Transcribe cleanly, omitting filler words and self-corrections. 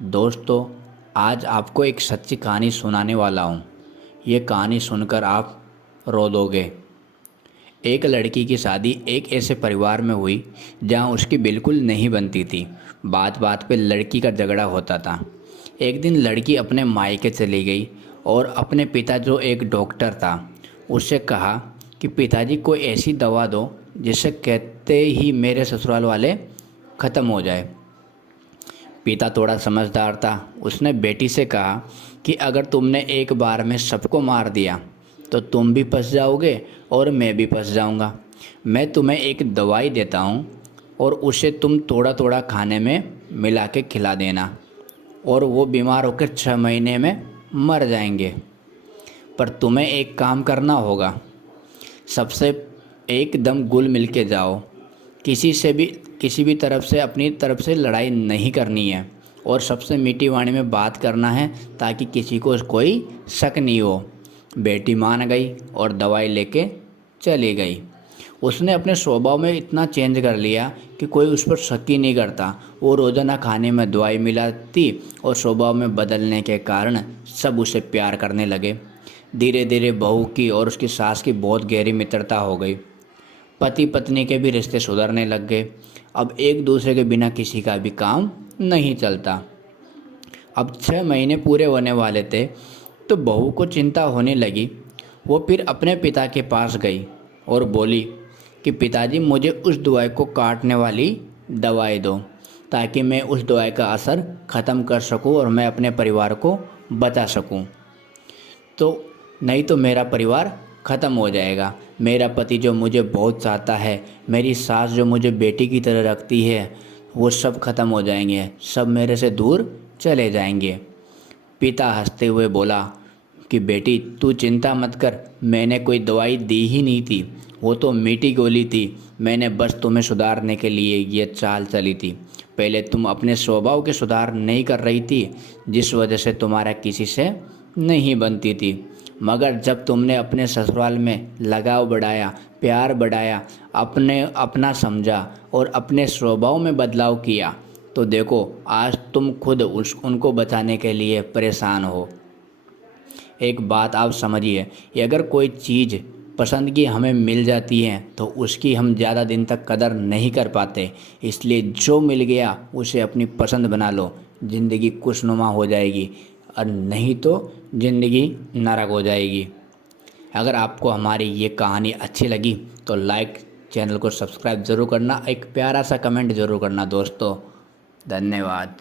दोस्तों, आज आपको एक सच्ची कहानी सुनाने वाला हूँ। ये कहानी सुनकर आप रो दोगे। एक लड़की की शादी एक ऐसे परिवार में हुई जहाँ उसकी बिल्कुल नहीं बनती थी। बात बात पे लड़की का झगड़ा होता था। एक दिन लड़की अपने मायके चली गई और अपने पिता जो एक डॉक्टर था उससे कहा कि पिताजी कोई ऐसी दवा दो जिससे कहते ही मेरे ससुराल वाले ख़त्म हो जाए। पिता थोड़ा समझदार था। उसने बेटी से कहा कि अगर तुमने एक बार में सबको मार दिया तो तुम भी फंस जाओगे और मैं भी फंस जाऊंगा। मैं तुम्हें एक दवाई देता हूँ और उसे तुम थोड़ा थोड़ा खाने में मिला के खिला देना और वो बीमार होकर 6 महीने में मर जाएंगे। पर तुम्हें एक काम करना होगा, सबसे एकदम घुल मिल के जाओ। किसी भी तरफ से अपनी तरफ से लड़ाई नहीं करनी है और सबसे मीठी वाणी में बात करना है ताकि किसी को कोई शक नहीं हो। बेटी मान गई और दवाई लेके चली गई। उसने अपने स्वभाव में इतना चेंज कर लिया कि कोई उस पर शक ही नहीं करता। वो रोज़ाना खाने में दवाई मिलाती और स्वभाव में बदलने के कारण सब उसे प्यार करने लगे। धीरे धीरे बहू की और उसकी सास की बहुत गहरी मित्रता हो गई। पति पत्नी के भी रिश्ते सुधरने लग गए। अब एक दूसरे के बिना किसी का भी काम नहीं चलता। अब 6 महीने पूरे होने वाले थे तो बहू को चिंता होने लगी। वो फिर अपने पिता के पास गई और बोली कि पिताजी, मुझे उस दवाई को काटने वाली दवाई दो ताकि मैं उस दवाई का असर ख़त्म कर सकूं और मैं अपने परिवार को बचा सकूं। तो नहीं तो मेरा परिवार ख़त्म हो जाएगा। मेरा पति जो मुझे बहुत चाहता है, मेरी सास जो मुझे बेटी की तरह रखती है, वो सब ख़त्म हो जाएंगे, सब मेरे से दूर चले जाएंगे। पिता हंसते हुए बोला कि बेटी, तू चिंता मत कर, मैंने कोई दवाई दी ही नहीं थी, वो तो मीठी गोली थी। मैंने बस तुम्हें सुधारने के लिए ये चाल चली थी। पहले तुम अपने स्वभाव के सुधार नहीं कर रही थी, जिस वजह से तुम्हारा किसी से नहीं बनती थी। मगर जब तुमने अपने ससुराल में लगाव बढ़ाया, प्यार बढ़ाया, अपना समझा और अपने स्वभाव में बदलाव किया, तो देखो आज तुम खुद उनको बचाने के लिए परेशान हो। एक बात आप समझिए, कि अगर कोई चीज़ पसंद की हमें मिल जाती है तो उसकी हम ज़्यादा दिन तक कदर नहीं कर पाते। इसलिए जो मिल गया उसे अपनी पसंद बना लो, ज़िंदगी खुशनुमा हो जाएगी, और नहीं तो ज़िंदगी नरक हो जाएगी। अगर आपको हमारी ये कहानी अच्छी लगी तो लाइक, चैनल को सब्सक्राइब ज़रूर करना, एक प्यारा सा कमेंट ज़रूर करना दोस्तों। धन्यवाद।